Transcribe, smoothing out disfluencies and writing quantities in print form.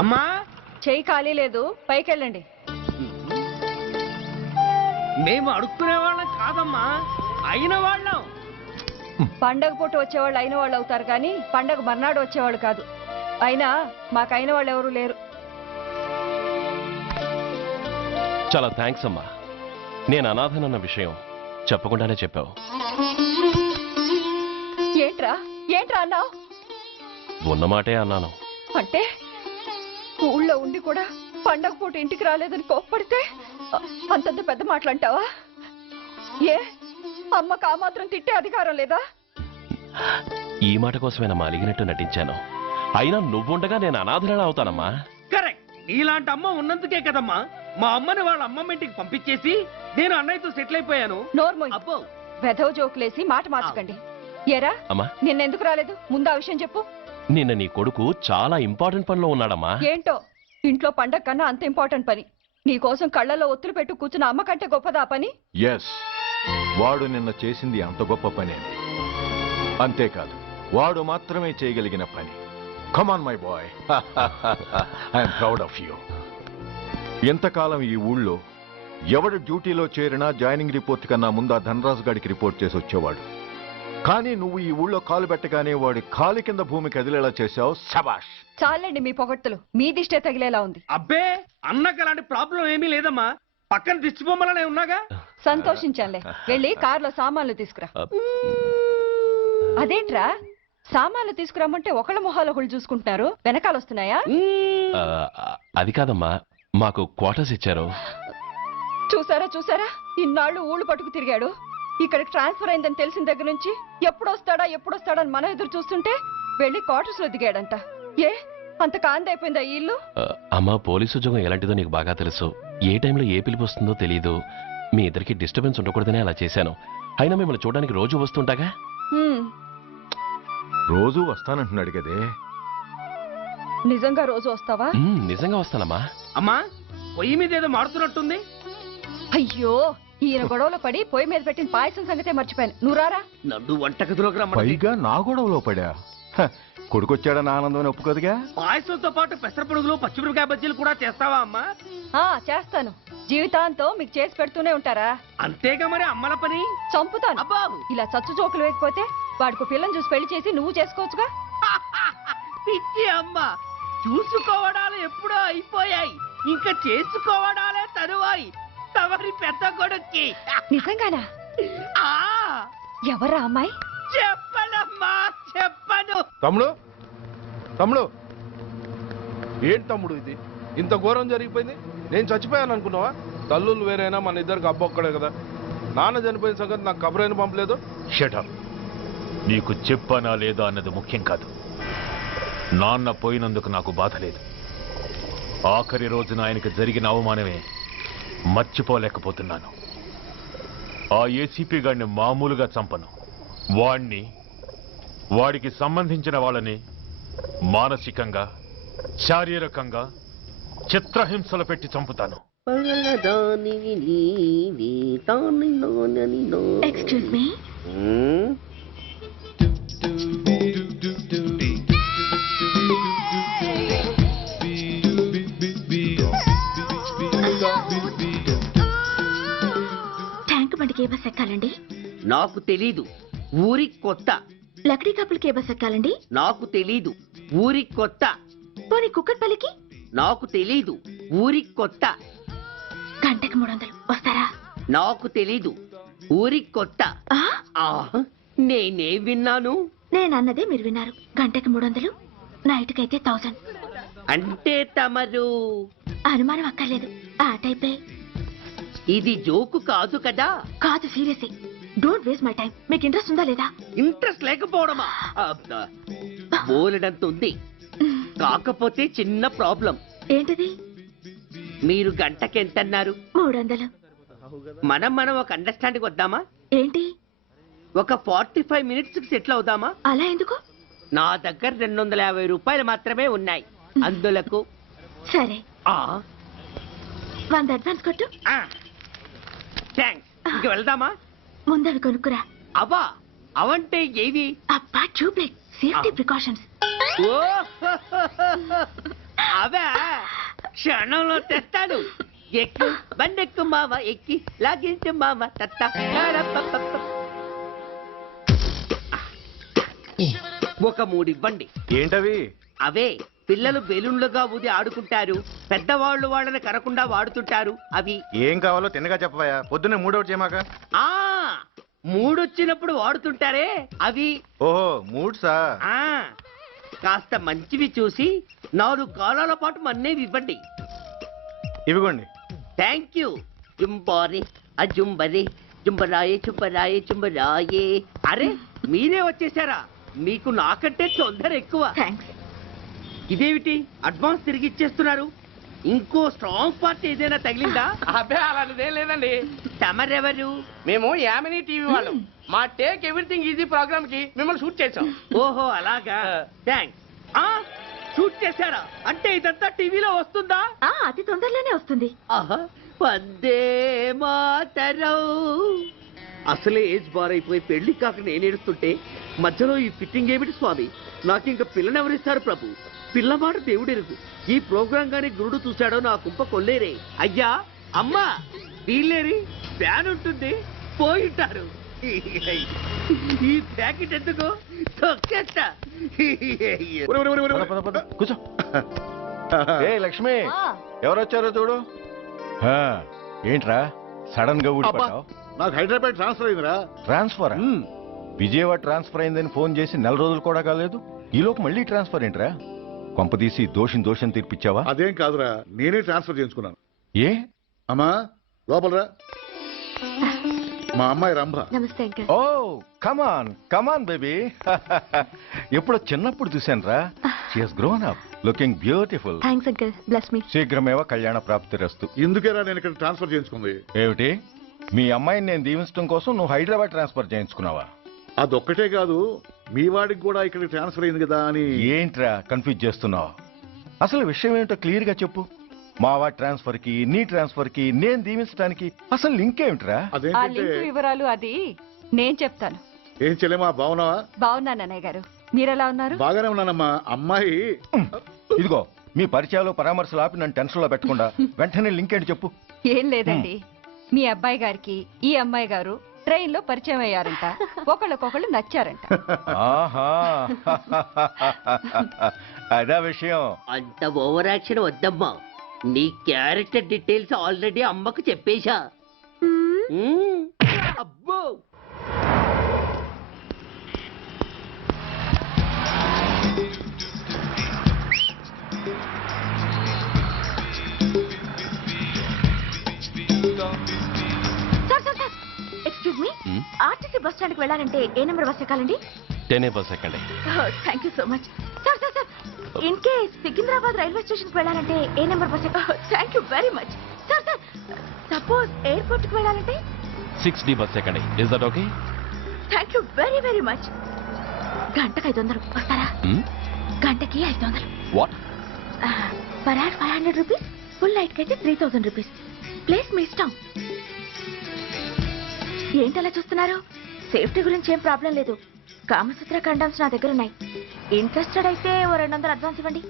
అమ్మా చెయ్యి ఖాళీ లేదు, పైకి వెళ్ళండి. మేము అడుక్కునే వాళ్ళం కాదమ్మా, అయిన వాళ్ళం. పండగ పూట వచ్చేవాళ్ళు అయిన వాళ్ళు అవుతారు కానీ పండగ మర్నాడు వచ్చేవాళ్ళు కాదు. అయినా మాకైన వాళ్ళు ఎవరు లేరు. చాలా థ్యాంక్స్ అమ్మా. నేను అనాథనన్న విషయం చెప్పకుండానే చెప్పావు. ఏంట్రా ఏంట్రా అన్నావు? ఉన్నమాటే అన్నాను. అంటే ఊళ్ళో ఉండి కూడా పండగ పూట ఇంటికి రాలేదని కోప్పడితే అంతంత పెద్ద మాటలంటావా? ఏ అమ్మకు ఆ మాత్రం తిట్టే అధికారం లేదా? ఈ మాట కోసమేనమ్మా అలిగినట్టు నటించాను. అయినా నువ్వుండగా నేను అనాథనలా అవుతానమ్మా. కరెక్ట్. నీలాంటి అమ్మ ఉన్నందుకే కదమ్మా మా అమ్మని వాళ్ళ అమ్మమ్మ ఇంటికి పంపించేసి నేను అన్నయ్యతో సెటిల్ అయిపోయాను. నోర్మోయ్, అబ్బో వెధవ జోకులేసి మాట మార్చకండి. ఏరా అమ్మా, నిన్నెందుకు రాలేదు? ముందు ఆ విషయం చెప్పు. నిన్న నీ కొడుకు చాలా ఇంపార్టెంట్ పనిలో ఉన్నాడమ్మా. ఏంటో ఇంట్లో పండగ కన్నా అంత ఇంపార్టెంట్ పని. నీకోసం కళ్ళల్లో ఒత్తులు పెట్టు కూర్చున్న అమ్మ కంటే గొప్పదా పని? ఎస్, వాడు నిన్న చేసింది అంత గొప్ప పనే. అంతేకాదు, వాడు మాత్రమే చేయగలిగిన పని. Come on my boy, I'm proud of you. ఎంతకాలం ఈ ఊళ్ళో ఎవడు డ్యూటీలో చేరినా జాయినింగ్ రిపోర్ట్ కన్నా ముందు ఆ ధనరాజు గారికి రిపోర్ట్ చేసి వచ్చేవాడు. కానీ నువ్వు ఈ ఊళ్ళో కాలు పెట్టగానే వాడి కాలి కింద భూమి కదిలేలా చేశావు. శబాష్. చాలండి మీ పొగడ్తలు, మీ దిష్టే తగిలేలా ఉంది. అబ్బే అన్నకు అలాంటి ప్రాబ్లం ఏమీ లేదమ్మా, పక్కన దిష్టి బొమ్మలనే ఉన్నాగా. సంతోషించాలే. వెళ్ళి కార్లో సామాన్లు తీసుకురా. అదేంట్రా సామాన్లు తీసుకురామంటే ఒకళ్ళ మొహాల ఒకళ్ళు చూసుకుంటున్నారు, వెనకాల వస్తున్నాయా? ఆ, అది కాదమ్మా, మాకు క్వార్టర్స్ ఇచ్చారు. చూసారా చూసారా, ఇన్నాళ్ళు ఊళ్ళు పట్టుకు తిరిగాడు. ఇక్కడికి ట్రాన్స్ఫర్ అయిందని తెలిసిన దగ్గర నుంచి ఎప్పుడొస్తాడా అని మనం ఎదురు చూస్తుంటే వెళ్ళి క్వార్టర్స్ లో దిగాడంట. ఏ అంత కాందైపోయిందా ఈ ఇల్లు? అమ్మా, పోలీసు ఉద్యోగం ఎలాంటిదో నీకు బాగా తెలుసు. ఏ టైంలో ఏ పిలుపు వస్తుందో తెలియదు. మీ ఇద్దరికి డిస్టర్బెన్స్ ఉండకూడదనే అలా చేశాను. అయినా మిమ్మల్ని చూడడానికి రోజు వస్తుంటాగా. రోజు వస్తానంటున్నాడు కదే. నిజంగా రోజు వస్తావా? నిజంగా వస్తానమ్మా. అమ్మా పొయ్యి మీద ఏదో మాడుతున్నట్టుంది. అయ్యో, ఈయన గొడవలో పడి పొయ్యి మీద పెట్టిన పాయసం సంగతే మర్చిపోయాను. నువ్వు రారా. నన్ను వంటగదిలోకి రమ్మని. పైగా నా గొడవలో పడా. కొడుకొచ్చాడని ఆనందం ఒప్పుకోదుగా. పాయసంతో పాటు పెసరపొడుగులు పచ్చిమిరపకాయ బజ్జీలు కూడా చేస్తావా అమ్మా? చేస్తాను. జీవితాంతం మీకు చేసి పెడుతూనే ఉంటారా? అంతేగా మరి అమ్మల పని. చంపుతాను. అబ్బా ఇలా చచ్చు జోకులు వేయకపోతే వాడికి పిల్లని చూసి పెళ్లి చేసి నువ్వు చేసుకోవచ్చుగా. పిచ్చి అమ్మ, చూసుకోవడాలు ఎప్పుడో అయిపోయాయి, ఇంకా చేసుకోవడాలే తరువాయి. తమరి పెద్ద కొడుక్కి. నిజంగానా? ఎవరా అమ్మాయి? చెప్పనమ్మా, చెప్పను. తమ్ముడు ఏంటి తమ్ముడు ఇది? ఇంత ఘోరం జరిగిపోయింది. నేను చచ్చిపోయాను అనుకున్నావా? తల్లులు వేరైనా మన ఇద్దరికి అబ్బొక్కడే కదా. నాన్న చనిపోయిన సంగతి నాకు కబరైన పంపలేదు. షటప్. నీకు చెప్పనా లేదా అన్నది ముఖ్యం కాదు. నాన్న పోయినందుకు నాకు బాధ లేదు. ఆఖరి రోజున ఆయనకు జరిగిన అవమానమే మర్చిపోలేకపోతున్నాను. ఆ ఏసీపీ గారిని మామూలుగా చంపను. వాడికి సంబంధించిన వాళ్ళని మానసికంగా, శారీరకంగా చిత్రహింసలు పెట్టి చంపుతాను. Excuse me. ట్యాంక్ బండికి ఏ బస్ ఎక్కాలండి? నాకు తెలీదు, ఊరి కొత్త. లక్డీ కప్పులకి ఏ బస్ ఎక్కాలండి? నాకు తెలీదు, ఊరి కొత్త. పోనీ కుక్కట్పల్లికి? నాకు తెలీదు, ఊరి కొత్త. గంటకి 300 వస్తారా? నాకు తెలీదు, ఊరి కొత్త. నేనే విన్నాను. నేను అన్నదే మీరు విన్నారు. గంటకి 300, నైట్కి అయితే 1000. అంటే తమరు అనుమానం అక్కర్లేదు, ఆ టైపే. ఇది జోకు కాదు కదా? కాదు, serious. Don't waste my time. మీకు ఇంట్రెస్ట్ ఉందా లేదా? ఇంట్రెస్ట్ లేకపోవడమా? బోలెడంత ఉంది. కాకపోతే చిన్న ప్రాబ్లం. ఏంటిది? మీరు గంటకి ఎంతన్నారు? 300. మనం ఒక అండర్స్టాండింగ్ వద్దామా? ఏంటి? ఒక 45 మినిట్స్ సెటిల్ అవుదామా? అలా ఎందుకు? నా దగ్గర 250 రూపాయలు మాత్రమే ఉన్నాయి. అందులకు సరే, 100 అడ్వాన్స్ కొట్టు. థ్యాంక్స్. ఇంక వెళ్దామా? ముందవి కొనుక్కురా. అవా అవంటే ఏవి? అబ్బా, ట్యూబ్లైట్ సేఫ్టీ ప్రికాషన్స్. ఓ అవే క్షణంలో తెస్తాను. ఎక్కు బండెక్కు మామ, ఎక్కి లాగించు మామ తత్త. ఒక మూడివ్వండి. ఏంటవి? అవే పిల్లలు బెలూన్లుగా ఊది ఆడుకుంటారు, పెద్దవాళ్ళు వాళ్ళని కరకుండా వాడుతుంటారు అవి. ఏం కావాలో తిన్నగా చెప్పవయ్యా, పొద్దున్నే మూడోటి చేయమాక. ఆ మూడొచ్చినప్పుడు వాడుతుంటారే అవి. ఓహో మూడ్సా? ఆ కాస్త మంచివి చూసి 4 కాలాల పాటు మన్నేవి ఇవ్వండి. ఇవిగోండి. Thank you. జుంబారి అజుంబరి జుంబరాయే చుంబరాయే చుంబరాయే. అరే మీరే వచ్చేసారా? మీకు నాకంటే తొందర ఎక్కువ. థ్యాంక్స్. ఇదేమిటి అడ్వాన్స్ తిరిగి ఇచ్చేస్తున్నారు? ఇంకో స్ట్రాంగ్ పార్ట్ ఏదైనా తగిలిందా? అబ్బే అలాంటిదేం లేదండి. తమరెవరు? మేము యామినీ టీవీ వాళ్ళం. మా టేక్ ఎవ్రీథింగ్ ఈజీ ప్రోగ్రామ్ కి మిమ్మల్ని షూట్ చేసాం. ఓహో అలాగా, థ్యాంక్స్. షూట్ చేశారా? అంటే ఇదంతా టీవీలో వస్తుందా? అతి తొందరలోనే వస్తుంది. ఆహా వందే మాతరం. అసలే ఏజ్ బార్ అయిపోయి పెళ్లి కాక నేనేడుస్తుంటే మధ్యలో ఈ ఫిట్టింగ్ ఏమిటి స్వామి? నాకింక పిల్లనెవరిస్తారు ప్రభు? పిల్లమాట దేవుడెరుగు. ఈ ప్రోగ్రాం గాని గురుడు చూశాడో నా కుంప కొల్లేరే. అయ్యా అమ్మా వీళ్ళేరి ఫ్యాన్ ఉంటుంది పోయింటారు. ఈ ప్యాకెట్ ఎందుకు తొక్కేస్తా. కూర్చో. ఏ లక్ష్మి, ఎవరొచ్చారో చూడు. ఏంట్రా సడన్ గా ఊడిపడ్డావు? నాకు హైదరాబాద్ ట్రాన్స్ఫర్ అయిందిరా. ట్రాన్స్ఫర్? విజయవాడ ట్రాన్స్ఫర్ అయిందని ఫోన్ చేసి 4 రోజులు కూడా కాలేదు. ఈలోపు మళ్ళీ ట్రాన్స్ఫర్ ఏంట్రా? కొంపదీసి దోషం తీర్పిచ్చావా? అదేం కాదురా, నేనే ట్రాన్స్ఫర్ చేయించుకున్నాను. ఏ? అమ్మా లోపలరా. మా అమ్మాయి రంభ. నమస్తే అంకల్. ఓ కమాన్ బేబీ. ఎప్పుడో చిన్నప్పుడు చూశాను రా. She has grown up, looking beautiful. Thanks uncle, bless me. శీఘ్రమేవ కళ్యాణ ప్రాప్తిరస్తు. ఇందుకేరా నేను ఇక్కడ ట్రాన్స్ఫర్ చేయించుకుంది. ఏమిటి మీ అమ్మాయిని నేను దీవించడం కోసం నువ్వు హైదరాబాద్ ట్రాన్స్ఫర్ చేయించుకున్నావా? అదొక్కటే కాదు, మీ వాడికి కూడా ఇక్కడ ట్రాన్స్ఫర్ అయింది కదా అని. ఏంట్రా కన్ఫ్యూజ్ చేస్తున్నావు? అసలు విషయం ఏంటో క్లియర్ గా చెప్పు. మా వాడి ట్రాన్స్ఫర్ కి నీ ట్రాన్స్ఫర్ కి నేను దీవించడానికి అసలు లింక్ ఏమిట్రా? ఆ అదేంటంటే లింక్ వివరాలు అది నేను చెప్తాను. ఏం చెల్లెమా బాగున్నావా? బాగున్నాను అన్నయ్య గారు, మీరెలా ఉన్నారు? బాగానే ఉన్నానమ్మా. అమ్మాయి ఇదిగో మీ పరిచయాలు పరామర్శలు ఆపి నన్ను టెన్షన్ లో పెట్టకుండా వెంటనే లింక్ ఏంటి చెప్పు. ఏం లేదండి, మీ అబ్బాయి గారికి ఈ అమ్మాయి గారు ట్రైన్ లో పరిచయం అయ్యారంట. ఒకళ్ళకొకళ్ళు నచ్చారంట. ఆహా అదా విషయం. అంత ఓవర్ యాక్షన్ వద్దమ్మా. నీ క్యారెక్టర్ డీటెయిల్స్ ఆల్రెడీ అమ్మకు చెప్పేశా. అబ్బో excuse me, RTC bus stand కి వెళ్ళాలంటే ఏ నెంబర్ బస్ ఎక్కాలండి? 10 బస్ ఎక్కండి. Thank you so much. Sir in case Secunderabad railway station కి వెళ్ళాలంటే ఏ నెంబర్ బస్ ఎక్కాలి? Thank you very much. Sir suppose airport కి వెళ్ళాలంటే 6D బస్ ఎక్కండి. Is that okay? Thank you very very much. గంటకి 500 వస్తారా? గంటకి 500. What? Per hour 500 rupees, full night కి అయితే 3000 రూపీస్. ప్లేస్ మీ ఇష్టం. ఏంటలా చూస్తున్నారు? సేఫ్టీ గురించి ఏం ప్రాబ్లం లేదు. కామసూత్ర కండమ్స్ నా దగ్గర ఉన్నాయి. ఇంట్రెస్టెడ్ అయితే ఓ 200 అడ్వాన్స్ ఇవ్వండి.